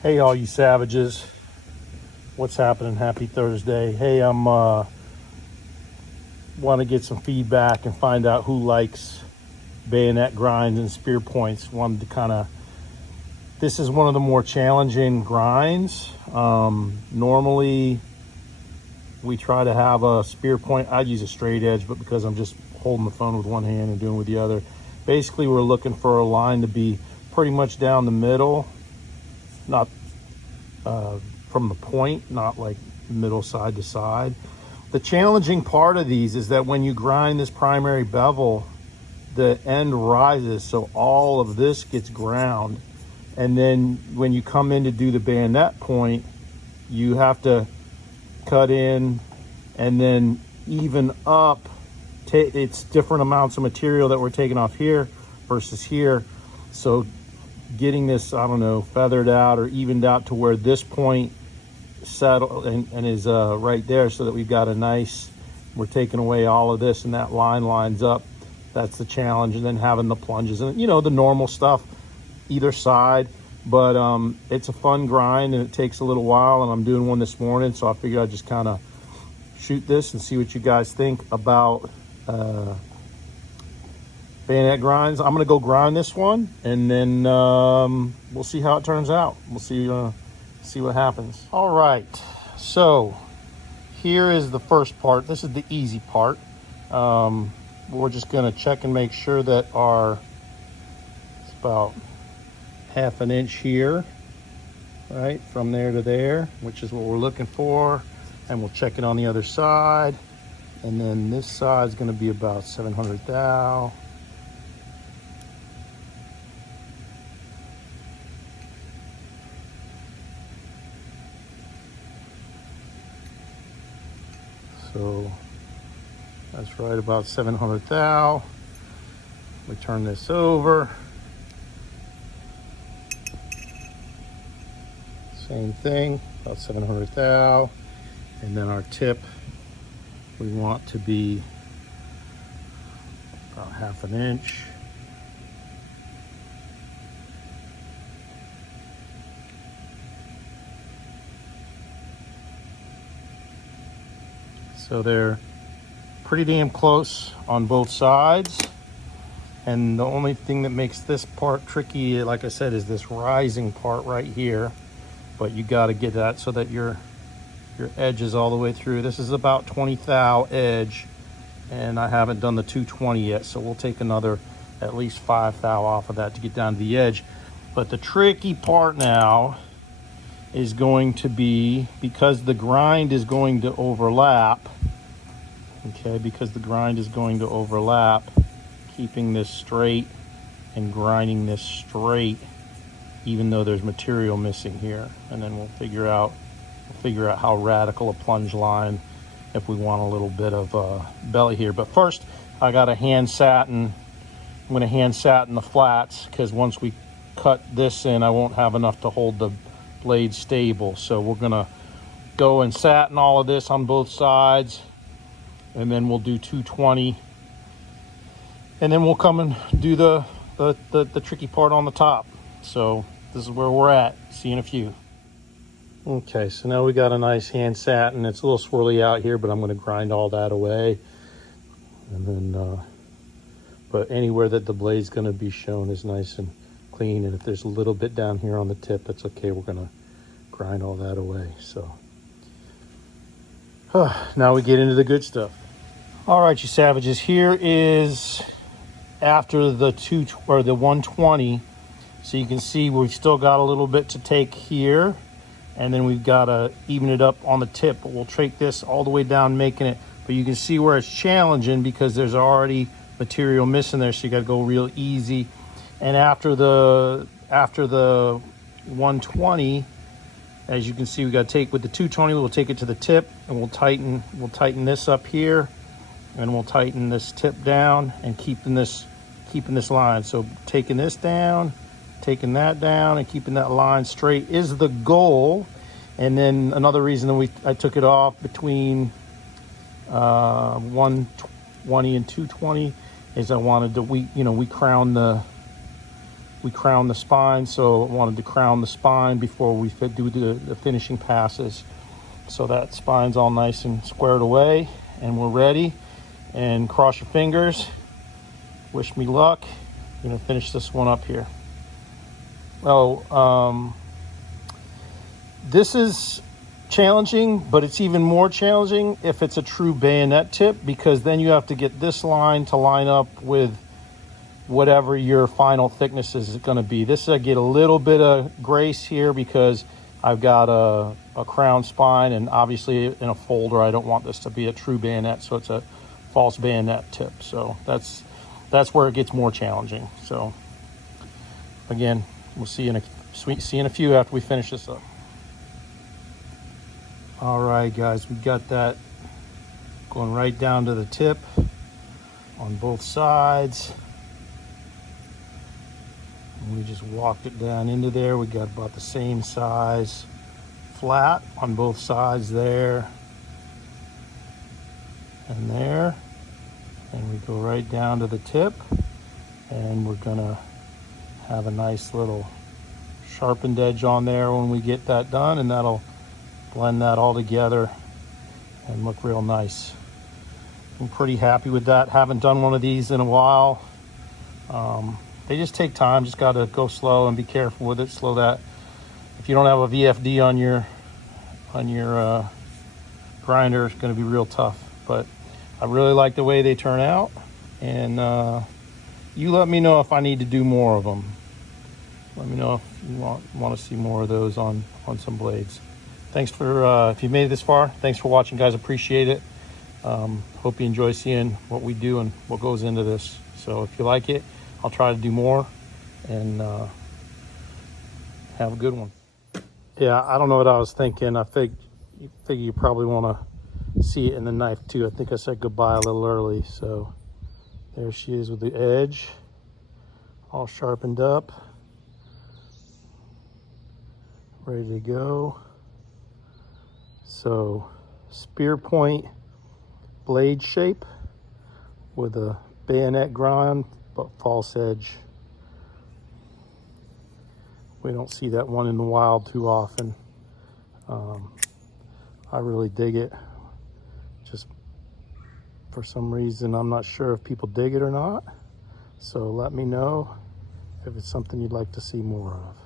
Hey, all you savages. What's happening? Happy Thursday. Hey, I'm want to get some feedback and find out who likes bayonet grinds and spear points. Wanted to kind of, this is one of the more challenging grinds. Normally we try to have a spear point. I'd use a straight edge, but because I'm just holding the phone with one hand and doing it with the other, basically we're looking for a line to be pretty much down the middle, not from the point, not like middle side to side. The challenging part of these is that when you grind this primary bevel, the end rises, so all of this gets ground. And then when you come in to do the bayonet point, you have to cut in and then even up. It's different amounts of material that we're taking off here versus here. So getting this, I don't know, feathered out or evened out to where this point settle and is right there, so that we've got a nice, we're taking away all of this and that line lines up. That's the challenge. And then having the plunges and, you know, the normal stuff either side. But it's a fun grind and it takes a little while, and I'm doing one this morning, so I figured I'd just kind of shoot this and see what you guys think about bayonet grinds. I'm gonna go grind this one, and then we'll see how it turns out. We'll see what happens. All right, so here is the first part. This is the easy part. We're just gonna check and make sure that it's about half an inch here, right from there to there, which is what we're looking for. And we'll check it on the other side, and then this side is going to be about 700 thou. So that's right about 700 thou. We turn this over. Same thing, about 700 thou. And then our tip, we want to be about half an inch. So they're pretty damn close on both sides. And the only thing that makes this part tricky, like I said, is this rising part right here. But you got to get that so that your edge is all the way through. This is about 20 thou edge, and I haven't done the 220 yet, so we'll take another at least 5 thou off of that to get down to the edge. But the tricky part now is going to be, because the grind is going to overlap, okay, because the grind is going to overlap, keeping this straight and grinding this straight, even though there's material missing here. And then we'll figure out how radical a plunge line, if we want a little bit of belly here. But first, I got a hand satin. I'm going to hand satin the flats, because once we cut this in, I won't have enough to hold the blade stable. So we're going to go and satin all of this on both sides, and then we'll do 220, and then we'll come and do the tricky part on the top. So this is where we're at. See you in a few. Okay, so now we got a nice hand satin. It's a little swirly out here, but I'm going to grind all that away. And then, but anywhere that the blade's going to be shown is nice and clean. And if there's a little bit down here on the tip, that's okay. We're going to grind all that away. So now we get into the good stuff. All right, you savages, here is after the 120. So you can see we've still got a little bit to take here. And then we've got to even it up on the tip, but we'll take this all the way down, making it. But you can see where it's challenging because there's already material missing there, so you got to go real easy. And after the 120, as you can see, we got to take with the 220. We'll take it to the tip, and we'll tighten this up here, and we'll tighten this tip down, and keeping this line. So taking this down, taking that down, and keeping that line straight is the goal. And then another reason that I took it off between 120 and 220 is I wanted to, we crown the we crown the spine, so I wanted to crown the spine before we do the finishing passes. So that spine's all nice and squared away, and we're ready. And cross your fingers. Wish me luck. I'm gonna finish this one up here. This is challenging, but it's even more challenging if it's a true bayonet tip, because then you have to get this line to line up with whatever your final thickness is going to be. This I get a little bit of grace here because I've got a crown spine, and obviously in a folder I don't want this to be a true bayonet, so it's a false bayonet tip. So that's where it gets more challenging. So again, we'll see in a few after we finish this up. All right, guys, we got that going right down to the tip on both sides. And we just walked it down into there. We got about the same size flat on both sides there and there. And we go right down to the tip, and we're gonna have a nice little sharpened edge on there when we get that done, and that'll blend that all together and look real nice. I'm pretty happy with that. Haven't done one of these in a while. They just take time. Just got to go slow and be careful with it. Slow that. If you don't have a VFD on your grinder, it's going to be real tough. But I really like the way they turn out, and you let me know if I need to do more of them. Let me know if you want to see more of those on some blades. Thanks for if you made it this far. Thanks for watching, guys. Appreciate it. Hope you enjoy seeing what we do and what goes into this. So if you like it, I'll try to do more, and have a good one. Yeah, I don't know what I was thinking. I figure you probably want to see it in the knife too. I think I said goodbye a little early. So there she is with the edge all sharpened up, ready to go. So Spearpoint blade shape with a bayonet grind but false edge. We don't see that one in the wild too often. I really dig it. Just for some reason, I'm not sure if people dig it or not. So let me know if it's something you'd like to see more of.